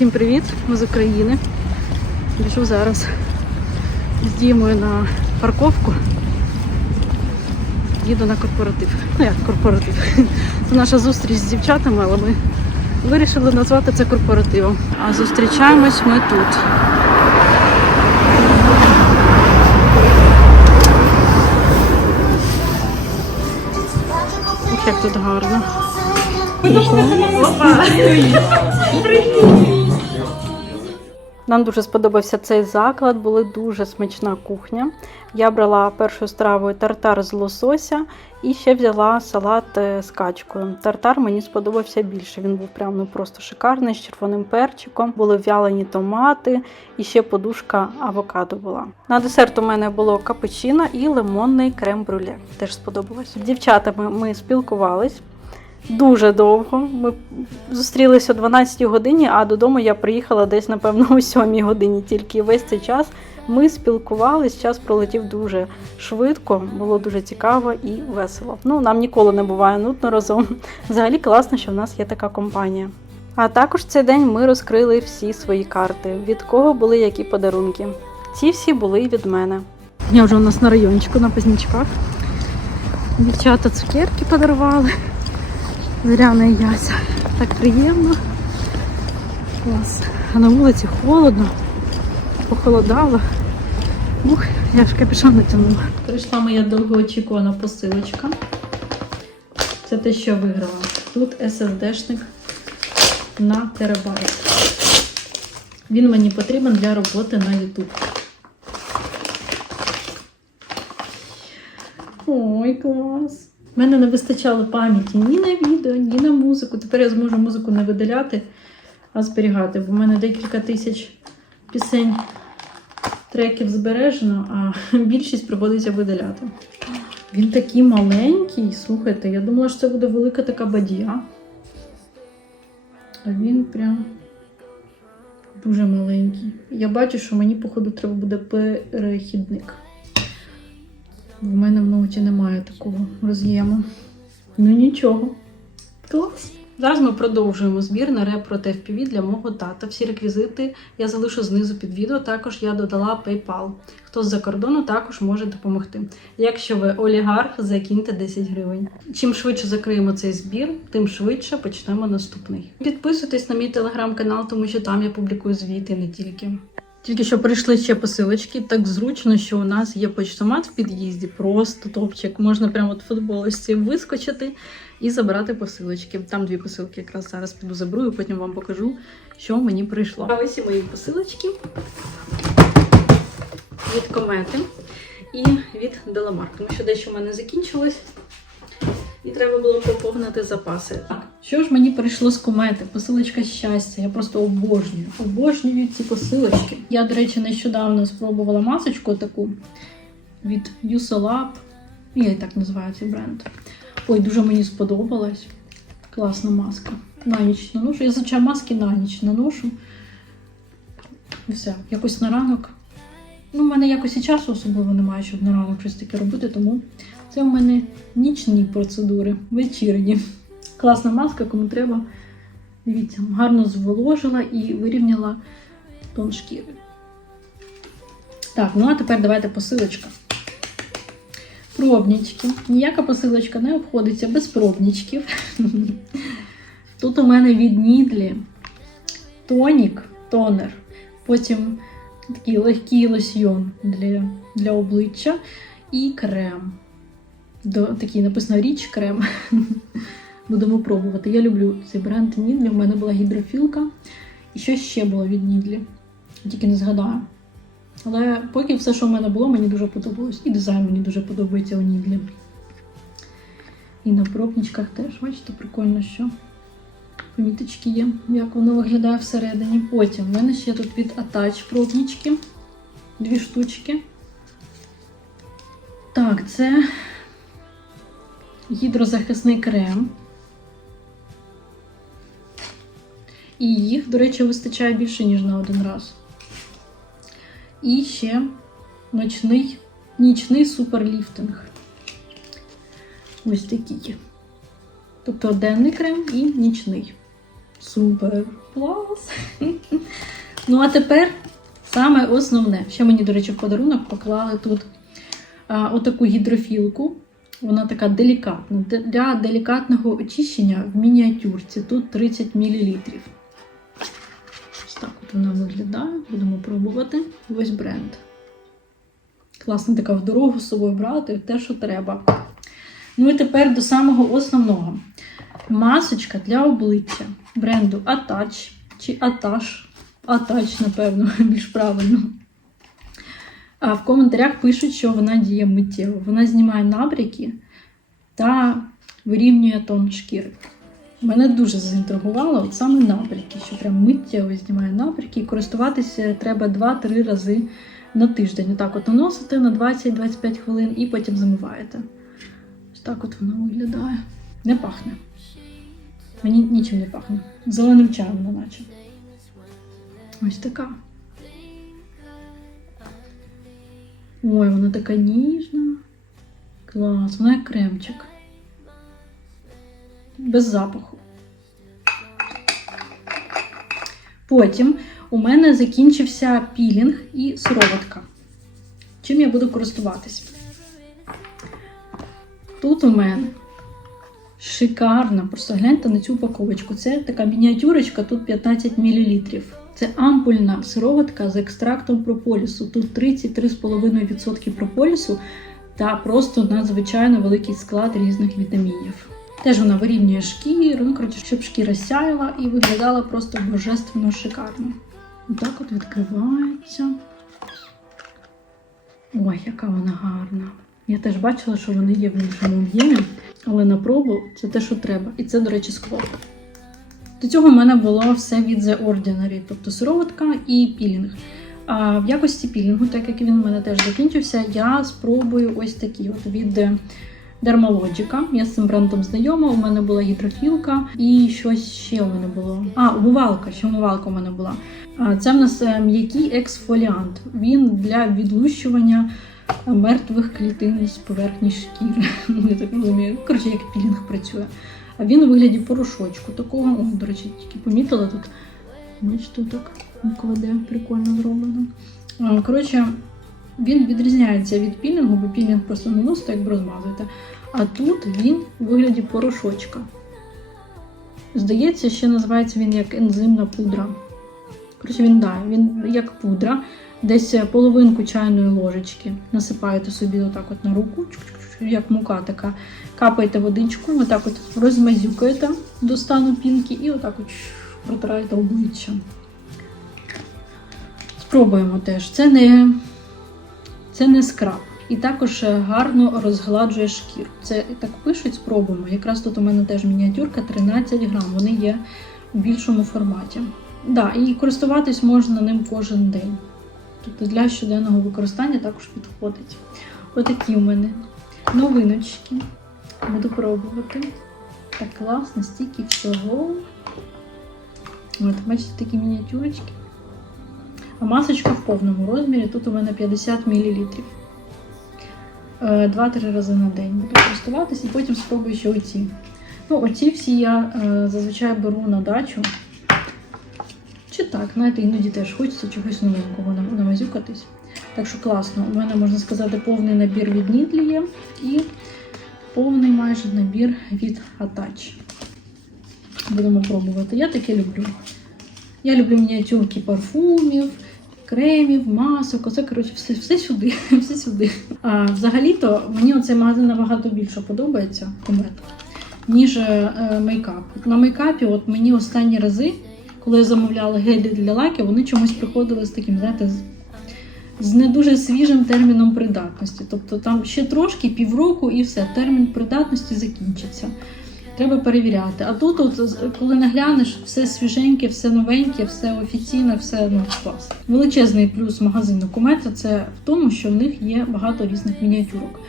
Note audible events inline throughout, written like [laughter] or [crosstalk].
Всім привіт! Ми з України. Біжу зараз з на парковку. Їду на корпоратив. Ну як корпоратив? [laughs] Це наша зустріч з дівчатами, але ми вирішили назвати це корпоративом. А зустрічаємось ми тут. Як тут гарно. Нам дуже сподобався цей заклад, була дуже смачна кухня. Я брала першою стравою тартар з лосося і ще взяла салат е, з качкою. Тартар мені сподобався більше. Він був прям ну, просто шикарний з червоним перчиком. Були в'ялені томати і ще подушка авокадо була. На десерт у мене було капучино і лимонний крем-брюле. Теж сподобалось. З дівчатами ми спілкувались. Дуже довго. Ми зустрілися о 12 годині, а додому я приїхала десь, напевно, о 7 годині. Тільки весь цей час ми спілкувались, час пролетів дуже швидко, було дуже цікаво і весело. Ну, нам ніколи не буває нудно разом. Взагалі класно, що в нас є така компанія. А також цей день ми розкрили всі свої карти, від кого були які подарунки. Ці всі були від мене. Я вже у нас на райончику, на Познячках. Дівчата цукерки подарували. Зоряна Яся. Так приємно. Клас. А на вулиці холодно, похолодало. Ух, я ж капюшон натягнула. Прийшла моя довгоочікувана посилочка. Це те, що виграла. Тут SSD-шник на терабайт. Він мені потрібен для роботи на YouTube. Ой, клас! У мене не вистачало пам'яті ні на відео, ні на музику. Тепер я зможу музику не видаляти, а зберігати. Бо в мене декілька тисяч пісень, треків збережено, а [laughs] більшість приходиться видаляти. Він такий маленький, слухайте, я думала, що це буде велика така бадія. А він прям дуже маленький. Я бачу, що мені, походу, треба буде перехідник. В мене в ноуті немає такого роз'єму. Ну нічого. Клас. Зараз ми продовжуємо збір на реп проти FPV для мого тата. Всі реквізити я залишу знизу під відео. Також я додала PayPal. Хто з-за кордону також може допомогти. Якщо ви олігарх, закиньте 10 гривень. Чим швидше закриємо цей збір, тим швидше почнемо наступний. Підписуйтесь на мій телеграм-канал, тому що там я публікую звіти не тільки. Тільки що прийшли ще посилочки. Так зручно, що у нас є почтомат в під'їзді. Просто топчик. Можна прямо от в футболочці вискочити і забирати посилочки. Там дві посилки якраз зараз піду заберу, і потім вам покажу, що мені прийшло. А ось і мої посилочки від комети і від Деламар. Тому що дещо в мене закінчилось. І треба було поповнити запаси. Так, що ж мені прийшло з комети? Посилочка щастя. Я просто обожнюю. Обожнюю ці посилочки. Я, до речі, нещодавно спробувала масочку таку від Yusolab. Я і так називаю цей бренд. Ой, дуже мені сподобалась. Класна маска. На ніч наношу. Я звичайно маски на ніч наношу. І все. Якось на ранок. Ну, в мене якось і часу особливо немає, щоб на ранок щось таке робити, тому це в мене нічні процедури, вечірні. Класна маска, кому треба. Дивіться, гарно зволожила і вирівняла тон шкіри. Так, ну а тепер давайте посилочка. Пробнички. Ніяка посилочка не обходиться без пробничків. [laughs] Тут у мене відНідлі тонік, тонер. Потім такий легкий лосьйон для, для обличчя і крем. До, такий написано річ крем. [laughs] Будемо пробувати. Я люблю цей брендНідлі. У мене була гідрофілка. І що ще було відНідлі? Тільки не згадаю. Але поки все, що в мене було, мені дуже подобалось. І дизайн мені дуже подобається уНідлі. І на пробничках теж, бачите, прикольно, що поміточки є, як воно виглядає всередині. Потім в мене ще тут від Attach пробнички. Дві штучки. Так, це гідрозахисний крем. І їх, до речі, вистачає більше, ніж на один раз. І ще ночний, нічний суперліфтинг. Ось такий. Тобто денний крем і нічний. Супер клас! Ну, а тепер саме основне. Ще мені, до речі, в подарунок поклали тут а, отаку гідрофілку. Вона така делікатна. Для делікатного очищення в мініатюрці тут 30 мл. Ось так от вона виглядає. Будемо пробувати. Ось бренд. Класна така в дорогу з собою брати, те, що треба. Ну і тепер до самого основного. Масочка для обличчя бренду Attach чи Attach. Attach, напевно, [laughs] більш правильно. А в коментарях пишуть, що вона діє миттєво. Вона знімає набряки та вирівнює тон шкіри. Мене дуже заінтригувало от саме набряки, що прям миттєво знімає набряки. І користуватися треба 2-3 рази на тиждень. Отак от наносите на 20-25 хвилин і потім замиваєте. Ось так от воно виглядає. Не пахне. Мені нічим не пахне. Зеленим чаєм, наче. Ось така. Ой, вона така ніжна. Клас, вона як кремчик. Без запаху. Потім у мене закінчився пілінг і сироватка. Чим я буду користуватись? Тут у мене шикарна, просто гляньте на цю упаковочку. Це така мініатюрочка, тут 15 мл. Це ампульна сироватка з екстрактом прополісу. Тут 33,5% прополісу та просто надзвичайно великий склад різних вітамінів. Теж вона вирівнює шкіру, ну коротше, щоб шкіра сяяла і виглядала просто божественно шикарно. Отак от відкривається. Ой, яка вона гарна. Я теж бачила, що вони є в іншому об'ємі, але на пробу це те, що треба. І це, до речі, скло. До цього в мене було все від The Ordinary, тобто сироватка і пілінг. А в якості пілінгу, так як він у мене теж закінчився, я спробую ось такі от від Dermalogica. Я з цим брендом знайома. У мене була гідрофілка і щось ще у мене було. А, умивалка, ще умивалка у мене була. Це в нас е, м'який ексфоліант. Він для відлущування е, мертвих клітин з поверхні шкіри. [laughs] Я так розумію. Коротше, як пілінг працює. А він у вигляді порошочку. Такого, о, до речі, тільки помітила тут. Бачите, так кладе, прикольно зроблено. Коротше, він відрізняється від пілінгу, бо пілінг просто наносите, якби розмазуєте. А тут він у вигляді порошочка. Здається, ще називається він як ензимна пудра. Коротше, він да, він як пудра. Десь половинку чайної ложечки насипаєте собі отак от на руку, як мука така. Капаєте водичку, отак от розмазюкаєте до стану пінки і отак от протираєте обличчя. Спробуємо теж. Це не, це не скраб. І також гарно розгладжує шкіру. Це так пишуть, спробуємо. Якраз тут у мене теж мініатюрка 13 грам. Вони є у більшому форматі. Да, і користуватись можна ним кожен день. Тобто для щоденного використання також підходить. Отакі у мене новиночки. Буду пробувати. Так класно, стільки всього. От, бачите, такі мініатюрочки. А масочка в повному розмірі. Тут у мене 50 мл. Два-три рази на день буду користуватись і потім спробую ще оці. Ну, оці всі я е, зазвичай беру на дачу. Чи так, знаєте, іноді теж хочеться чогось новенького намазюкатись. Так що класно. У мене, можна сказати, повний набір від Нідлі і повний майже набір від Attach. Будемо пробувати. Я таке люблю. Я люблю мініатюрки парфумів, кремів, масок. Оце, коротше, все, все сюди. [laughs] все сюди. А, взагалі-то мені оцей магазин набагато більше подобається, комет, ніж е, мейкап. На мейкапі, от мені останні рази, коли я замовляла гелі для лаків, вони чомусь приходили з таким, знаєте, з, не дуже свіжим терміном придатності. Тобто там ще трошки, півроку і все, термін придатності закінчиться. Треба перевіряти. А тут, от, коли наглянеш, все свіженьке, все новеньке, все офіційне, все ну, клас. Величезний плюс магазину Комета це в тому, що в них є багато різних мініатюрок.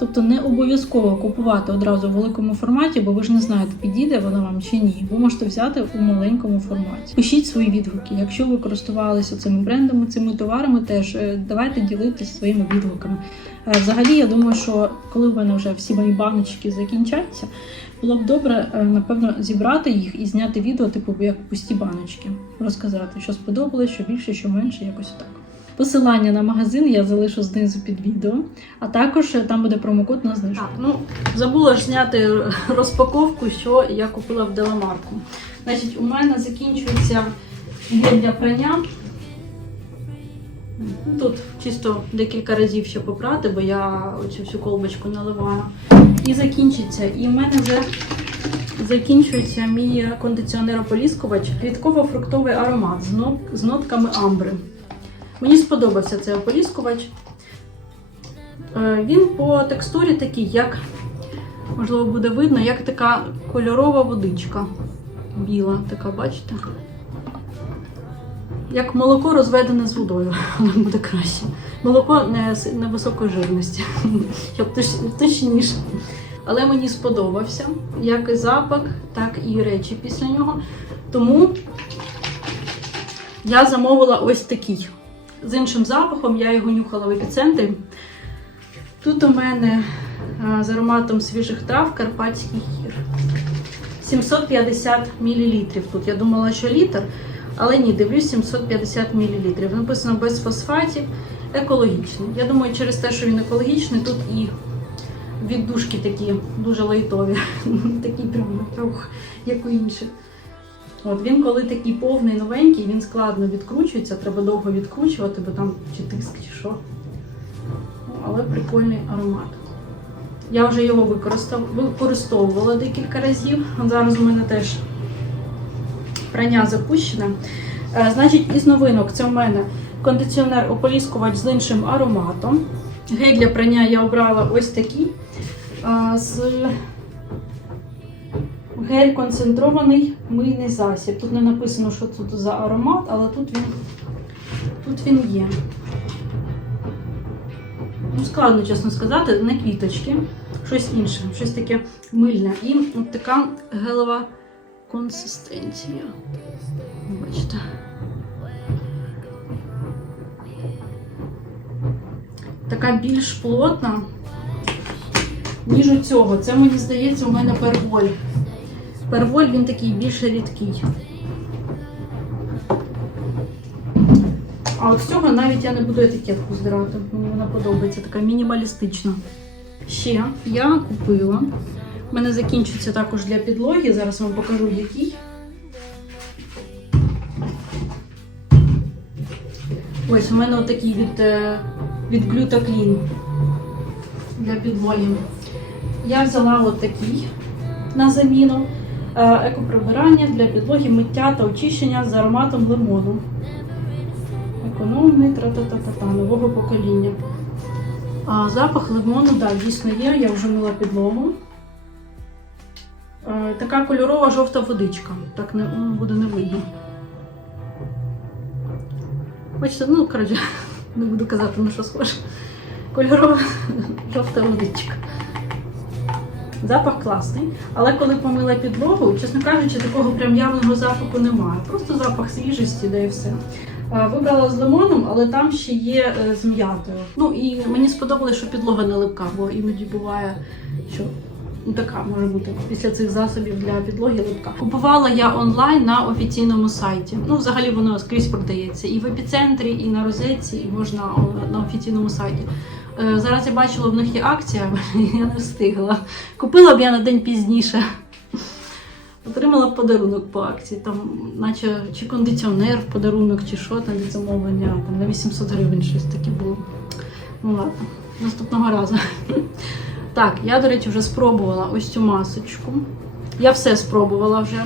Тобто не обов'язково купувати одразу в великому форматі, бо ви ж не знаєте, підійде вона вам чи ні. Ви можете взяти у маленькому форматі. Пишіть свої відгуки. Якщо ви користувалися цими брендами, цими товарами, теж е, давайте ділитися своїми відгуками. Е, Взагалі, я думаю, що коли в мене вже всі мої баночки закінчаться, було б добре, е, напевно, зібрати їх і зняти відео, типу як пусті баночки, розказати, що сподобалось, що більше, що менше, якось так. Посилання на магазин я залишу знизу під відео, а також е, там буде промокод на знижку. Так, ну забула ж зняти розпаковку, що я купила в Деламарку. Значить, у мене закінчується гель для прання. Ну, Тут чисто декілька разів ще попрати, бо я оцю всю колбочку наливаю. І закінчиться. І в мене вже закінчується мій кондиціонер-ополіскувач квітково-фруктовий аромат з нотками амбри. Мені сподобався цей ополіскувач. Е, Він по текстурі такий, як, можливо, буде видно, як така кольорова водичка. Біла, така, бачите? Як молоко розведене з водою, [laughs] воно буде краще. Молоко не, не високої жирності, [laughs] точніше. Але мені сподобався як і запах, так і речі після нього. Тому я замовила ось такий. З іншим запахом я його нюхала в епіцентрі. Тут у мене з ароматом свіжих трав Карпатський гір. 750 мл. Тут я думала, що літр, але ні, дивлюсь 750 мл. Написано без фосфатів, екологічний. Я думаю, через те, що він екологічний, тут і віддушки такі дуже лайтові, [laughs] такі прям як у інших. От він, коли такий повний новенький, він складно відкручується, треба довго відкручувати, бо там чи тиск, чи що. Ну, але прикольний аромат. Я вже його використовувала декілька разів. Зараз у мене теж прання запущене. Е, Значить, із новинок це у мене кондиціонер ополіскувач з іншим ароматом. Гель для прання я обрала ось такий. е, З гель концентрований мийний засіб. Тут не написано, що тут за аромат, але тут він, тут він є. Ну, складно, чесно сказати, не квіточки, щось інше, щось таке мильне. І от така гелева консистенція. Бачите. Така більш плотна, ніж у цього. Це мені здається, у мене перволь. Перволь він такий більш рідкий. А от з цього навіть я не буду етикетку здирати. Мені вона подобається, така мінімалістична. Ще я купила. У мене закінчиться також для підлоги. Зараз вам покажу який. Ось у мене отакий від, е, від Glutaclean для підлоги. Я взяла отакий на заміну. Е, Екоприбирання для підлоги, миття та очищення з ароматом лимону. Економний тра-та-та-та-та нового покоління. А запах лимону, так, дійсно є, я вже мила підлогу. Е, така кольорова жовта водичка. Так не, буде не видно. Бачите, ну, коротше, [laughs] не буду казати, на що схоже. Кольорова [laughs] жовта водичка. Запах класний, але коли помила підлогу, чесно кажучи, такого прям явного запаху немає. Просто запах свіжості, да і все. Вибрала з лимоном, але там ще є е, з м'ятою. Ну і мені сподобалось, що підлога не липка, бо іноді буває, що ну, така може бути після цих засобів для підлоги липка. Купувала я онлайн на офіційному сайті. Ну, взагалі воно скрізь продається і в епіцентрі, і на розетці, і можна на офіційному сайті. Е, Зараз я бачила, в них є акція, [laughs] я не встигла. Купила б я на день пізніше. Отримала подарунок по акції, там, наче чи кондиціонер в подарунок, чи що там від замовлення, там на 800 гривень щось таке було. Ну ладно, наступного разу. [laughs] Так, я, до речі, вже спробувала ось цю масочку. Я все спробувала вже.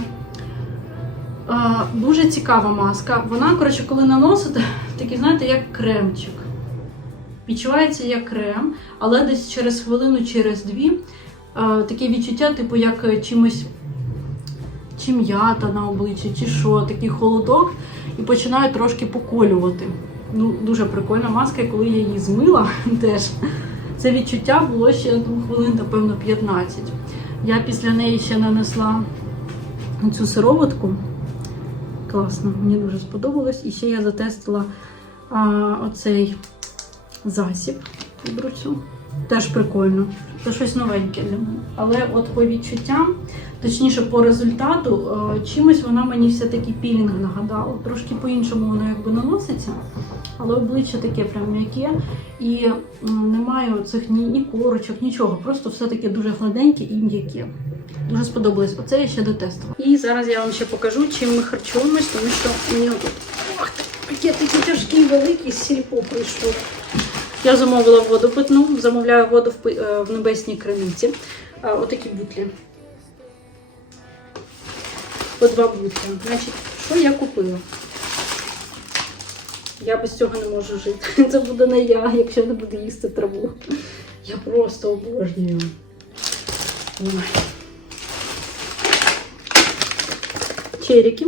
Дуже цікава маска. Вона, коротше, коли наносите, такий, знаєте, як кремчик. Відчувається як крем, але десь через хвилину, через дві а, таке відчуття, типу, як е, чимось чи м'ята на обличчі, чи що, такий холодок, і починає трошки поколювати. Ну, дуже прикольна маска, і коли я її змила [laughs] теж. Це відчуття було ще ну, хвилин, напевно, 15. Я після неї ще нанесла цю сироватку. Класно, мені дуже сподобалось. І ще я затестила а, оцей засіб від руцю. Теж прикольно. Це щось новеньке для мене. Але от по відчуттям, точніше по результату, е, чимось вона мені все-таки пілінг нагадала. Трошки по-іншому воно якби наноситься, але обличчя таке прям м'яке. І немає оцих ні, ні корочок, нічого. Просто все таке дуже гладеньке і м'яке. Дуже сподобалось. Оце я ще дотестила. І зараз я вам ще покажу, чим ми харчуємось, тому що мені тут ох, пакет такий тяжкий, великий, сільпо прийшов. Я замовила воду питну, замовляю воду в, е, небесній криниці. Отакі бутлі. По два бутлі. Значить, що я купила? Я без цього не можу жити. [laughs] Це буде не я, якщо не буду їсти траву. Я просто обожнюю. Черіки.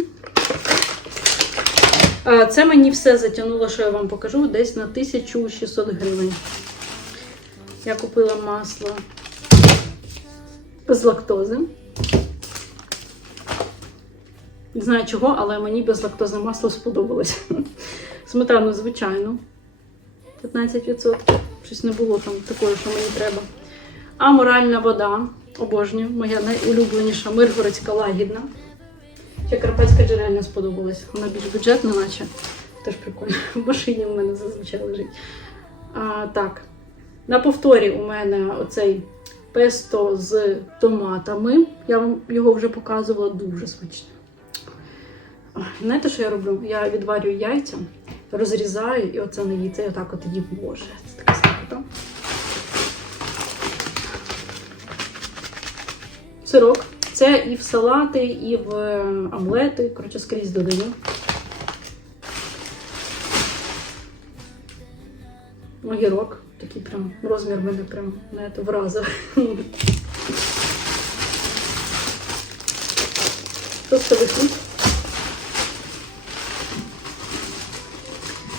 А, Це мені все затягнуло, що я вам покажу, десь на 1600 гривень. Я купила масло без лактози. Не знаю чого, але мені безлактозне масло сподобалось. [laughs] Сметану, звичайно. 15%. Щось не було там такого, що мені треба. А моральна вода. Обожнюю. Моя найулюбленіша миргородська лагідна. Ще карпатська джерельна сподобалась. Вона більш бюджетна, наче. Теж прикольно. В машині в мене зазвичай лежить. А, так. На повторі у мене оцей песто з томатами. Я вам його вже показувала дуже смачно. Знаєте, що я роблю? Я відварюю яйця, розрізаю і оце на яйце і отак от їм. Боже, це така смакота. Сирок. Це і в салати, і в е, омлети. Коротше, скрізь додаю. Огірок. Такий прям розмір мене прям знаєте, вразив. Тостовий хліб.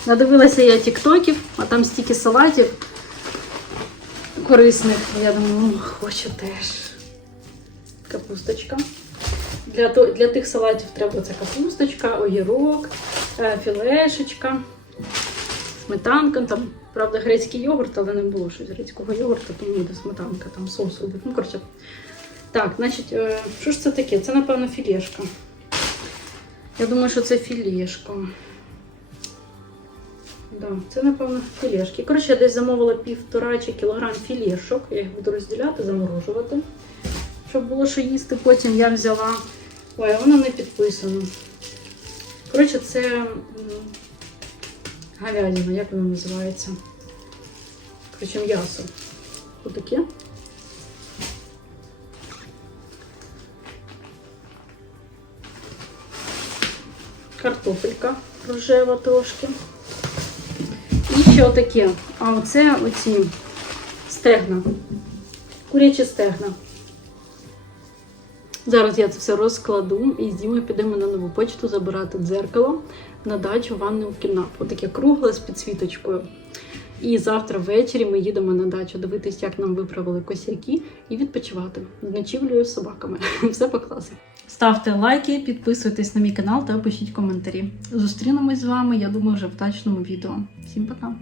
Надивилася я тіктоків, а там стільки салатів корисних. Я думаю, ну, хочу теж. Капусточка. Для, для тих салатів треба ця капусточка, огірок, е, філешечка, сметанка. Там, правда, грецький йогурт, але не було щось грецького йогурту, тому буде сметанка, там соус буде. Ну, коротше. Так, значить, е, що ж це таке? Це, напевно, філешка. Я думаю, що це філешка. Да, це, напевно, філешки. Коротше, я десь замовила півтора чи кілограм філешок. Я їх буду розділяти, заморожувати. Щоб було що їсти. Потім я взяла. Ой, воно не підписано. Коротше, це говядина, як воно називається? Коротше, м'ясо. Отаке. Картопелька рожева трошки. І ще отаке. А оце оці стегна. Курячі стегна. Зараз я це все розкладу і з Дімою підемо на нову почту забирати дзеркало на дачу ванну кімнату. Отаке кругле з підсвіточкою. І завтра ввечері ми їдемо на дачу дивитись, як нам виправили косяки, і відпочивати з ночівлею з собаками. [laughs] Все по класу. Ставте лайки, підписуйтесь на мій канал та пишіть коментарі. Зустрінемось з вами, я думаю, вже в дачному відео. Всім пока!